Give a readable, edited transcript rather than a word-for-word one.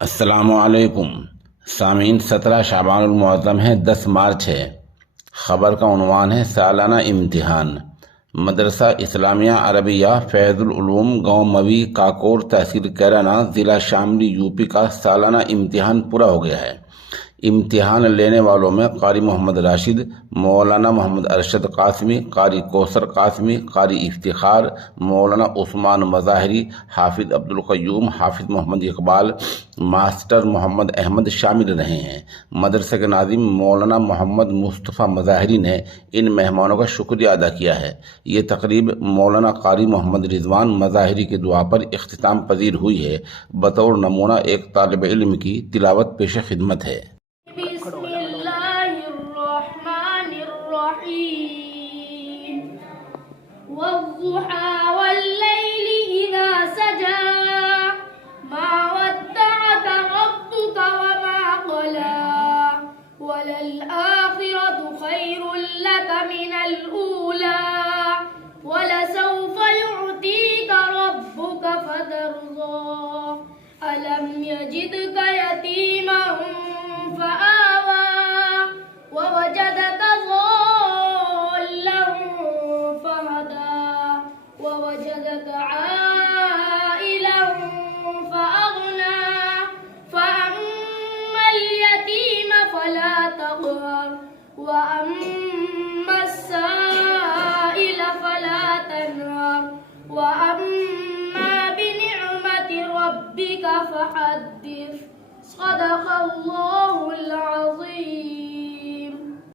السلام علیکم سامعین، 17 شعبان المعظم ہے، 10 مارچ ہے۔ خبر کا عنوان ہے سالانہ امتحان۔ مدرسہ اسلامیہ عربیہ فیض العلوم گاؤں موی کاکور تحصیل کیرانہ ضلع شاملی یوپی کا سالانہ امتحان پورا ہو گیا ہے۔ امتحان لینے والوں میں قاری محمد راشد، مولانا محمد ارشد قاسمی، قاری کوثر قاسمی، قاری افتخار، مولانا عثمان مظاہری، حافظ عبدالقیوم، حافظ محمد اقبال، ماسٹر محمد احمد شامل رہے ہیں۔ مدرسے کے ناظم مولانا محمد مصطفیٰ مظاہری نے ان مہمانوں کا شکریہ ادا کیا ہے۔ یہ تقریب مولانا قاری محمد رضوان مظاہری کی دعا پر اختتام پذیر ہوئی ہے۔ بطور نمونہ ایک طالب علم کی تلاوت پیش خدمت ہے۔ بسم اللہ الرحمن الرحیم والضحى واللیل اذا سجى ما ودعك ربك وما قلى وللآخرة خير لك من الأولى ولسوف يعطيك ربك فترضى ألم يجدك يتيما فآوى ووجدك ضالا فهدى ووجدك عائلا فأغنى فأما اليتيم فلا تقهر وأما السائل فلا تنهر وأما بنعمة ربك فحدث صدق الله العظيم.